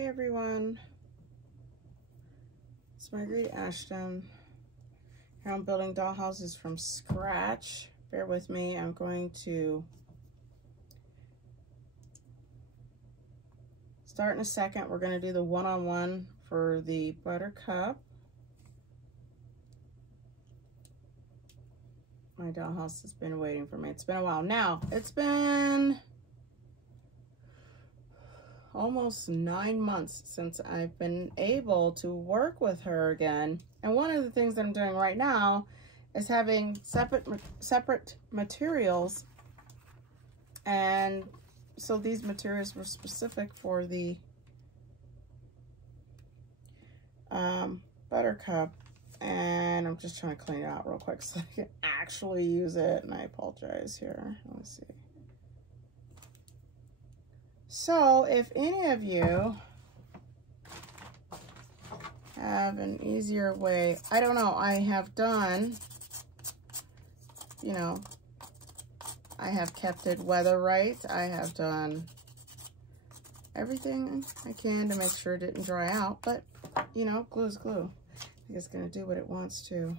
Hey everyone, it's Marguerite Ashton. Here I'm building doll houses from scratch. Bear with me, I'm going to start in a second. We're going to do the one-on-one for the Buttercup. My dollhouse has been waiting for me. It's been a while. Now, it's been almost 9 months since I've been able to work with her again. And one of the things that I'm doing right now is having separate materials. And so these materials were specific for the Buttercup. And I'm just trying to clean it out real quick so I can actually use it. And I apologize here. Let's see. So if any of you have an easier way, I don't know, I have done, you know, I have kept it weather right. I have done everything I can to make sure it didn't dry out, but you know, glue is glue. I think it's gonna do what it wants to.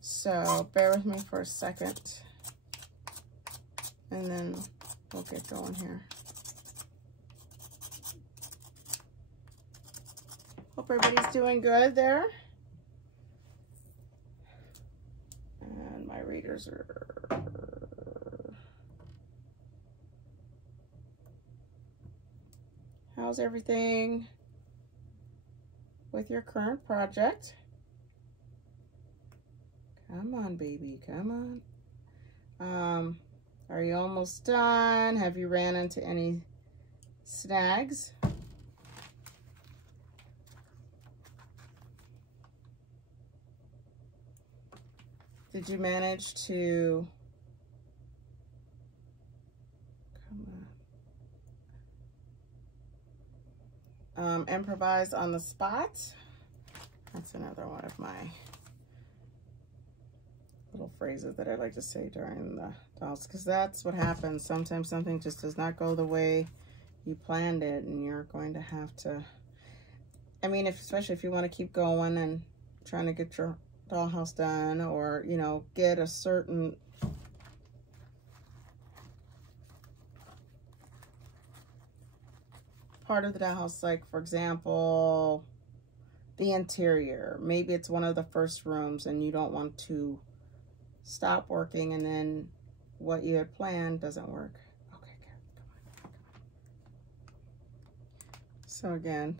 So bear with me for a second and then we'll get going here. Hope everybody's doing good there. And my readers are... How's everything with your current project? Come on, baby, come on. Are you almost done? Have you ran into any snags? Did you manage to, improvise on the spot? That's another one of my little phrases that I like to say during the dolls, because that's what happens. Sometimes something just does not go the way you planned it, and you're going to have to, I mean, especially if you want to keep going and trying to get your dollhouse done, or you know, get a certain part of the dollhouse, like for example the interior. Maybe it's one of the first rooms and you don't want to stop working and then what you had planned doesn't work. Okay, good. Come on. So again,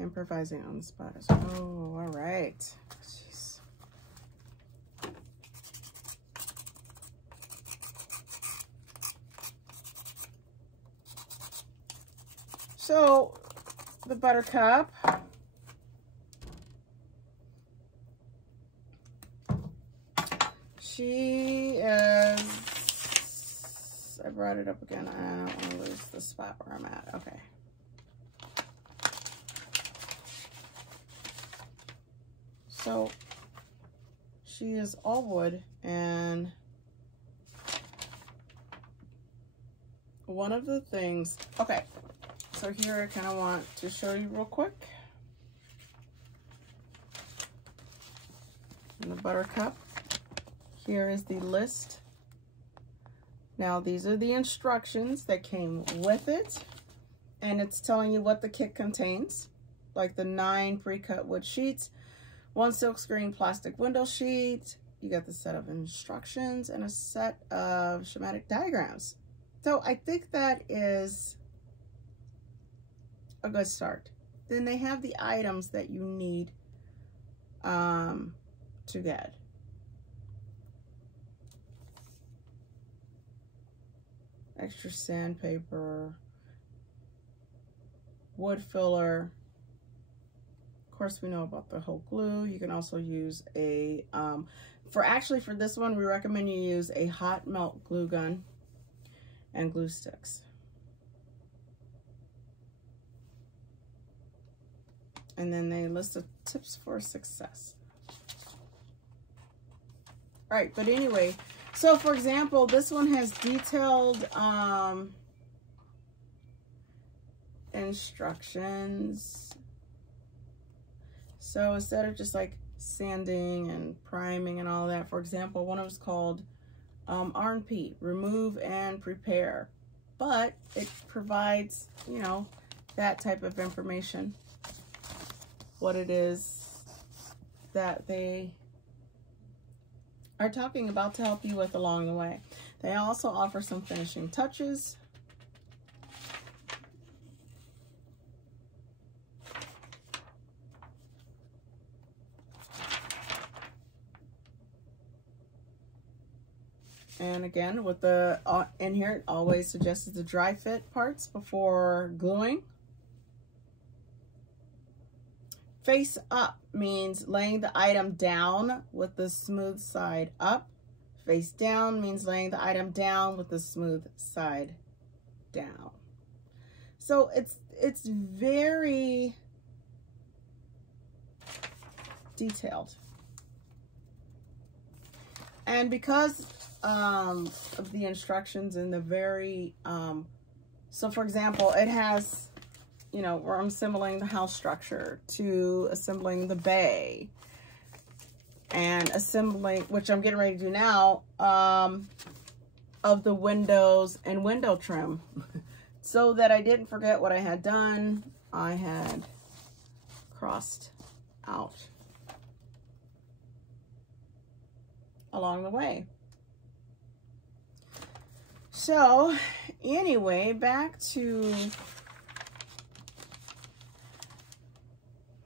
improvising on the spot. Oh, all right. Jeez. So the Buttercup. She is, I brought it up again. I don't want to lose the spot where I'm at. Okay. So she is all wood, and one of the things, okay, so here I kind of want to show you real quick. In the Buttercup, here is the list. Now these are the instructions that came with it, and it's telling you what the kit contains, like the 9 pre-cut wood sheets, 1 silkscreen plastic window sheet. You got the set of instructions and a set of schematic diagrams. So I think that is a good start. Then they have the items that you need to get. Extra sandpaper, wood filler. Of course, we know about the whole glue. You can also use a, for this one, we recommend you use a hot melt glue gun and glue sticks. And then they list the tips for success. All right, but anyway, So for example, this one has detailed instructions. So instead of just like sanding and priming and all that, for example, one was called R&P, remove and prepare. But it provides, you know, that type of information, what it is that they are talking about to help you with along the way. They also offer some finishing touches. And again, with the in here, it always suggests the dry fit parts before gluing. Face up means laying the item down with the smooth side up. Face down means laying the item down with the smooth side down. So it's very detailed. And because of the instructions and the very, so for example, it has, you know, where I'm assembling the house structure to assembling the bay and assembling, which I'm getting ready to do now, of the windows and window trim. So that I didn't forget what I had done, I had crossed out along the way. So anyway, back to,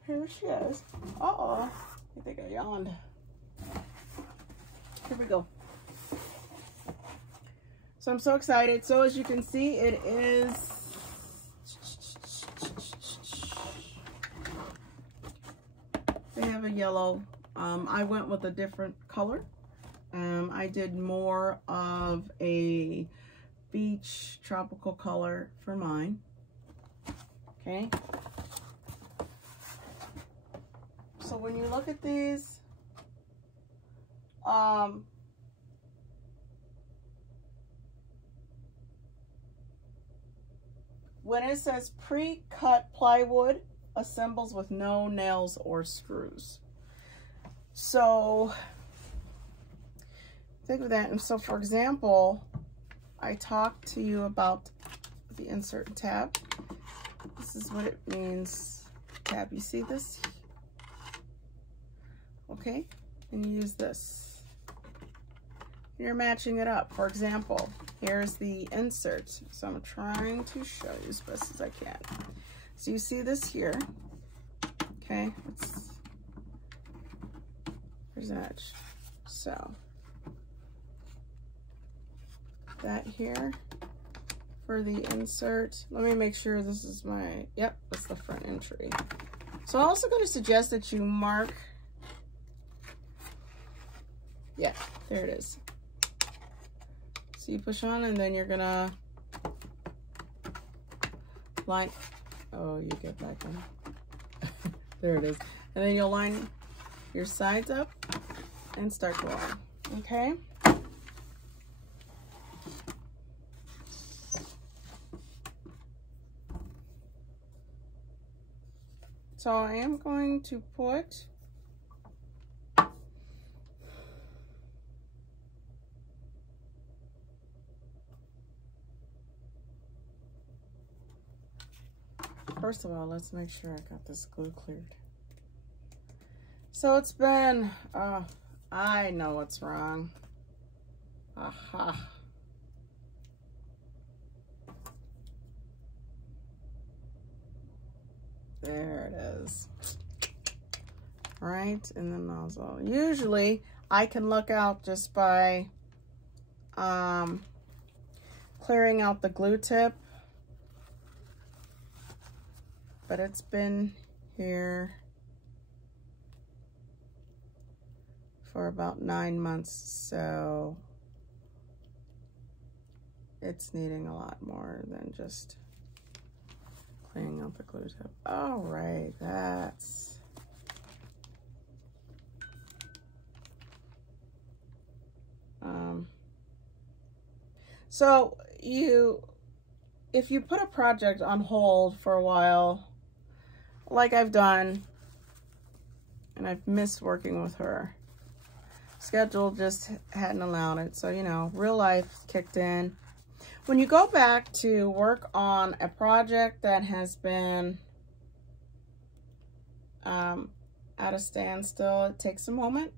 here she is. Uh-oh, I think I yawned. Here we go. So I'm so excited. So as you can see, it is, they have a yellow. I went with a different color. I did more of a beach tropical color for mine. Okay. So when you look at these, when it says pre-cut plywood, assembles with no nails or screws. So think of that. And so for example, I talked to you about the insert tab. This is what it means, tab. You see this? Okay, and you use this. You're matching it up. For example, here's the insert. So I'm trying to show you as best as I can. So you see this here. Okay, here's an edge. So that here for the insert. Let me make sure this is my, yep, that's the front entry. So I'm also going to suggest that you mark, yeah, there it is. So you push on and then you're gonna line, oh, you get back in. There it is. And then you'll line your sides up and start going, okay? So I am going to put first of all, let's make sure I got this glue cleared. So it's been, I know what's wrong. Aha. There it is. Right in the nozzle. Usually I can look out just by clearing out the glue tip. But it's been here for about 9 months, so it's needing a lot more than just cleaning out the glue tip. All right, that's So if you put a project on hold for a while, like I've done, and I've missed working with her, schedule just hadn't allowed it. So, you know, real life kicked in. When you go back to work on a project that has been at a standstill, it takes a moment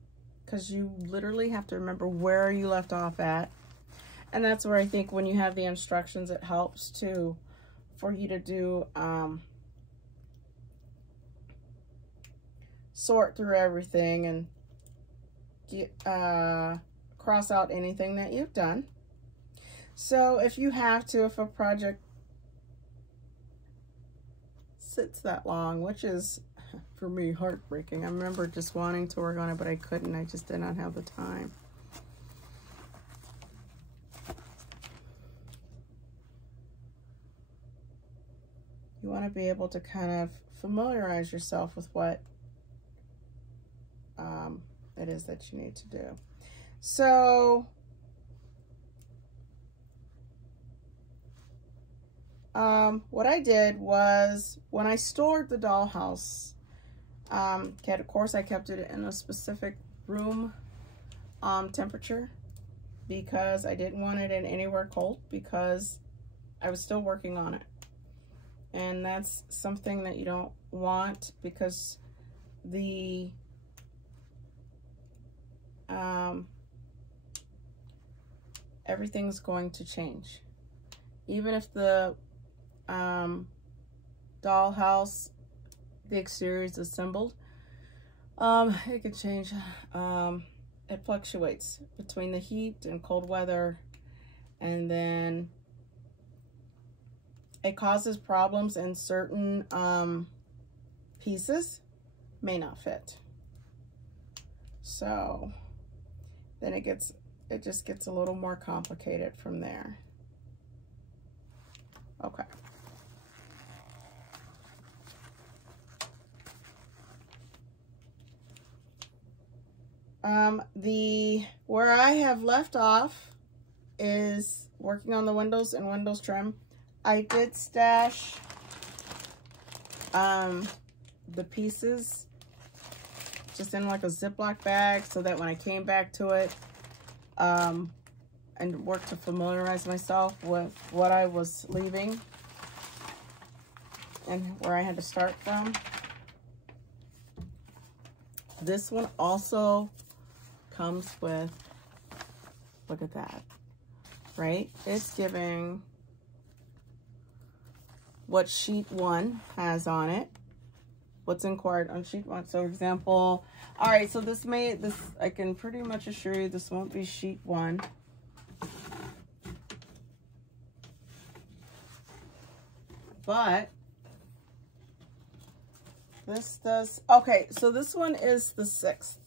because you literally have to remember where you left off at. And that's where I think when you have the instructions, it helps for you to do, sort through everything and cross out anything that you've done. So if you have to, if a project sits that long, which is for me heartbreaking. I remember just wanting to work on it, but I couldn't. I just did not have the time. You want to be able to kind of familiarize yourself with what it is that you need to do. So what I did was, when I stored the dollhouse, of course I kept it in a specific room temperature because I didn't want it in anywhere cold, because I was still working on it. And that's something that you don't want, because the everything's going to change. Even if the dollhouse, the exterior is assembled, it could change. It fluctuates between the heat and cold weather, and then it causes problems, and certain pieces may not fit. So then it just gets a little more complicated from there. Okay. Where I have left off is working on the windows and windows trim. I did stash the pieces just in like a Ziploc bag, so that when I came back to it and worked to familiarize myself with what I was leaving and where I had to start from. This one also comes with, look at that, right? It's giving what sheet 1 has on it, what's inquired on sheet 1. So, for example, all right, so this I can pretty much assure you this won't be sheet 1. But this does, okay, so this one is the 6th.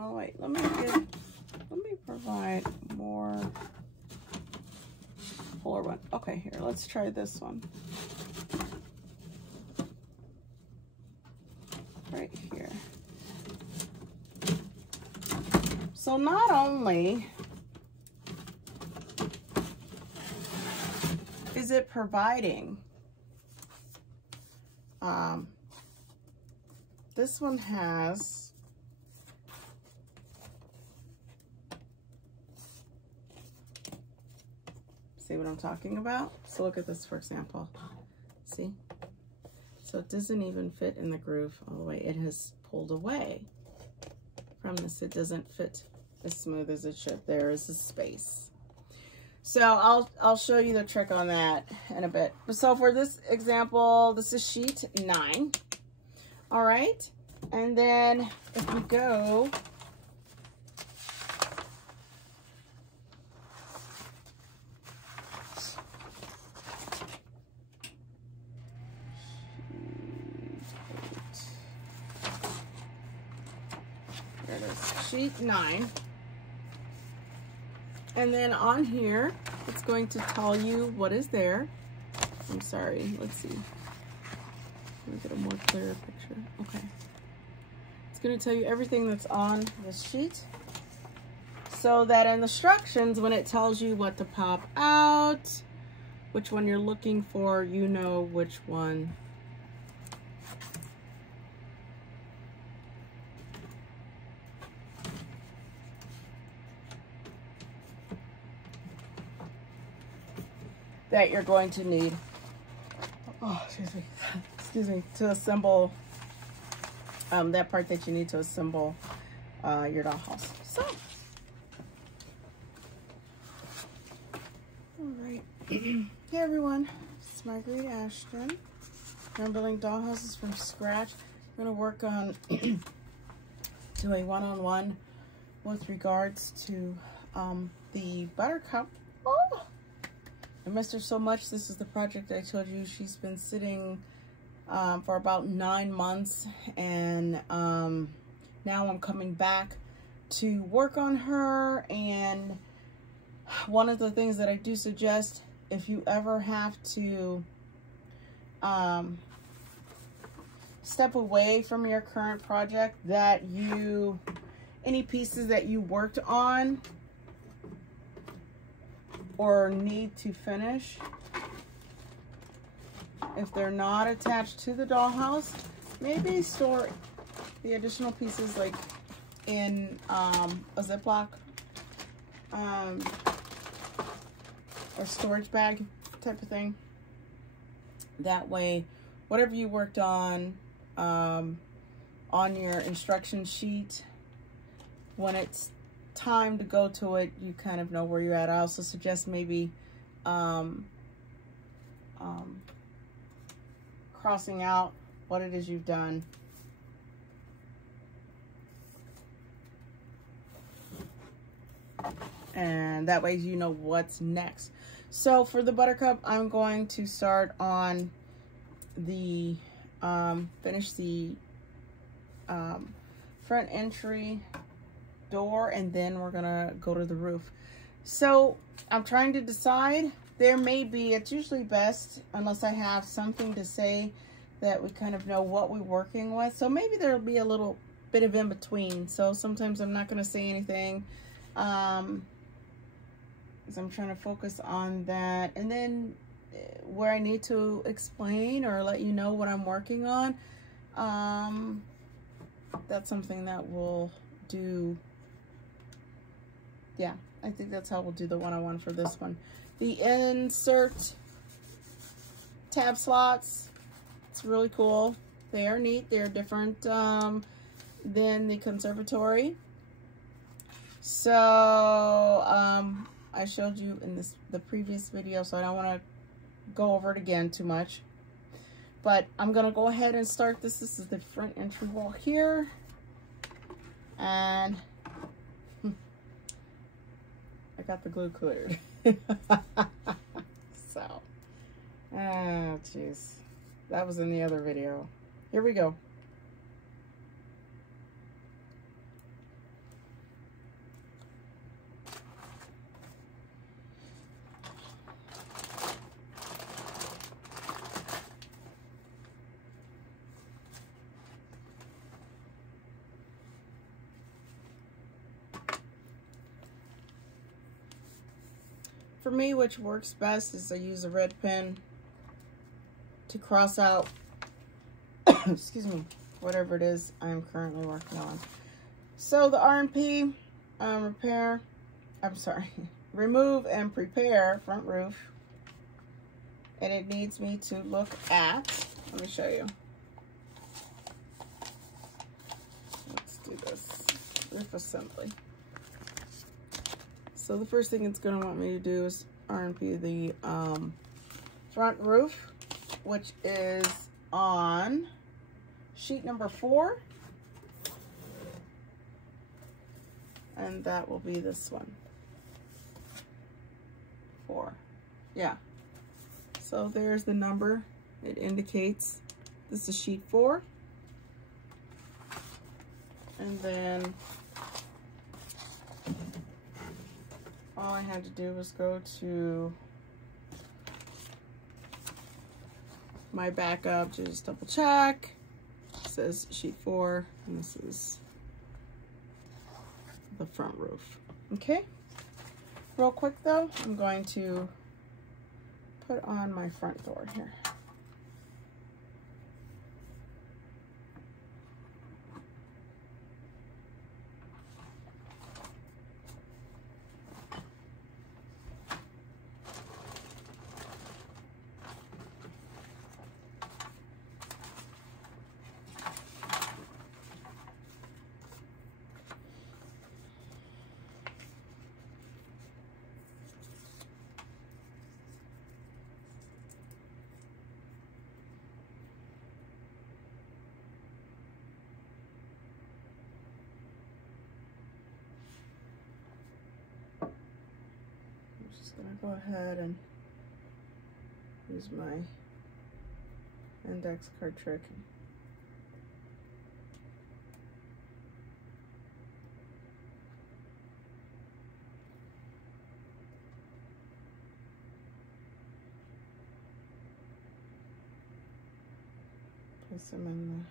Oh wait, let me provide more fuller one. Okay, here, let's try this one. Right here. So not only is it providing, this one has see what I'm talking about? So look at this, for example. See? So it doesn't even fit in the groove all the way. It has pulled away from this. It doesn't fit as smooth as it should. There is a space. So I'll show you the trick on that in a bit. So for this example, this is sheet 9. All right. And then if we go sheet 9, and then on here it's going to tell you what is there. I'm sorry, let's see, let me get a more clearer picture. Okay, it's going to tell you everything that's on this sheet. so that in the instructions, when it tells you what to pop out, which one you're looking for, you know which one that you're going to need. Oh, excuse me, to assemble that part that you need to assemble your dollhouse. So, all right. Hey everyone, it's Marguerite Ashton. I'm building dollhouses from scratch. I'm going to work on doing one-on-one with regards to the Buttercup. Oh, I missed her so much. This is the project I told you she's been sitting for about 9 months, and now I'm coming back to work on her. And one of the things that I do suggest, if you ever have to step away from your current project, that you, any pieces that you worked on or need to finish, if they're not attached to the dollhouse, maybe store the additional pieces like in a Ziploc or storage bag type of thing. That way, whatever you worked on your instruction sheet, when it's time to go to it, you kind of know where you're at. I also suggest maybe crossing out what it is you've done. And that way you know what's next. So for the Buttercup, I'm going to start on the, finish the front entry door, and then we're gonna go to the roof. So I'm trying to decide. There may be, it's usually best, unless I have something to say, that we kind of know what we're working with. So maybe there'll be a little bit of in between. So sometimes I'm not gonna say anything, because I'm trying to focus on that. And then where I need to explain or let you know what I'm working on, that's something that we'll do. Yeah, I think that's how we'll do the one-on-one for this one. The insert tab slots, it's really cool. They are neat. They're different than the conservatory. So I showed you in the previous video, so I don't want to go over it again too much. But I'm going to go ahead and start this. This is the front entry wall here. And I got the glue cleared. So, oh jeez, that was in the other video. Here we go. For me, which works best is I use a red pen to cross out, excuse me, whatever it is I'm currently working on. So the R&P, remove and prepare front roof. And it needs me to look at, let me show you. Let's do this, roof assembly. So the first thing it's going to want me to do is R&P the front roof, which is on sheet number 4. And that will be this one. 4. Yeah. So there's the number. It indicates this is sheet 4. And then all I had to do was go to my backup to just double check. It says sheet 4, and this is the front roof. Okay, real quick though, I'm going to put on my front door here. Go ahead and use my index card trick. Place them in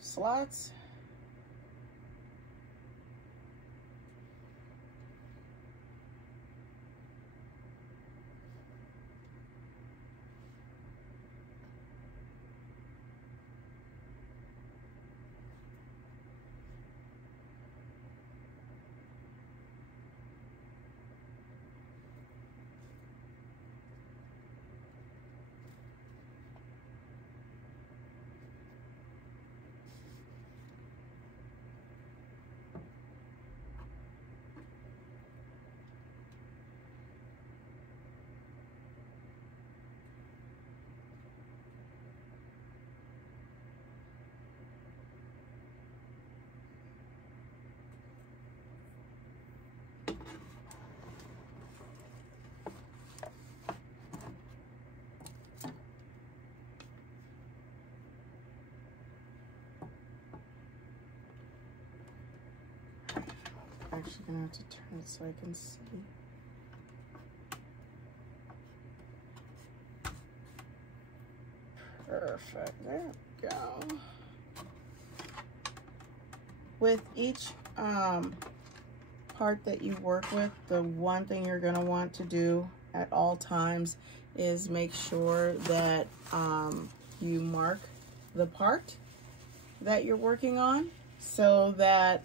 the slots. Actually gonna have to turn it so I can see. Perfect, there we go. With each part that you work with, the one thing you're gonna want to do at all times is make sure that you mark the part that you're working on, so that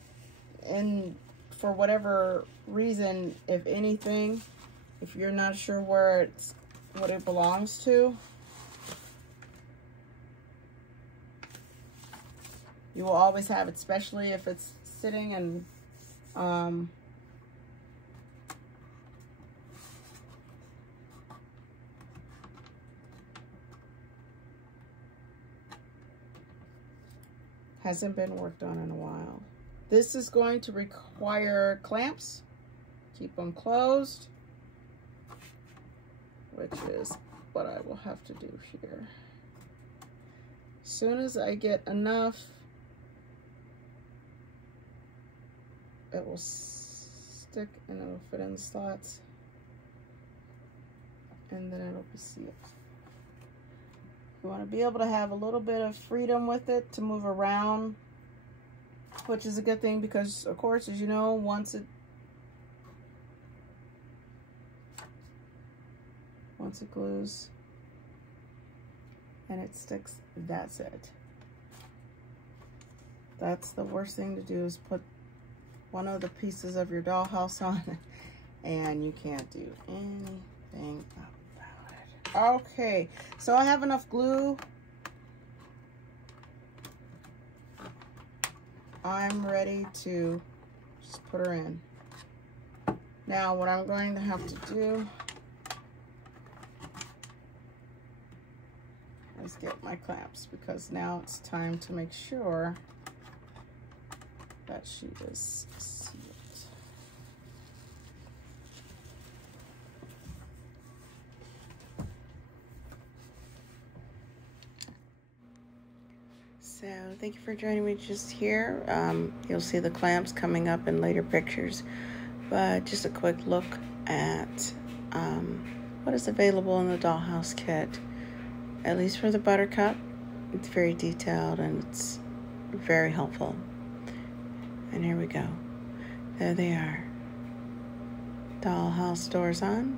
for whatever reason, if anything, if you're not sure what it belongs to, you will always have it, especially if it's sitting and hasn't been worked on in a while. This is going to require clamps. Keep them closed, which is what I will have to do here. As soon as I get enough, it will stick and it'll fit in the slots, and then it'll be sealed. You want to be able to have a little bit of freedom with it to move around, which is a good thing because, of course, as you know, once it glues and it sticks, that's it. That's the worst thing to do, is put one of the pieces of your dollhouse on and you can't do anything about it. Okay, so I have enough glue. I'm ready to just put her in. Now what I'm going to have to do is get my clamps, because now it's time to make sure that she is sealed. So thank you for joining me just here. You'll see the clamps coming up in later pictures, but just a quick look at what is available in the Dollhouse kit. At least for the Buttercup, it's very detailed and it's very helpful. And here we go. There they are. Dollhouse doors on.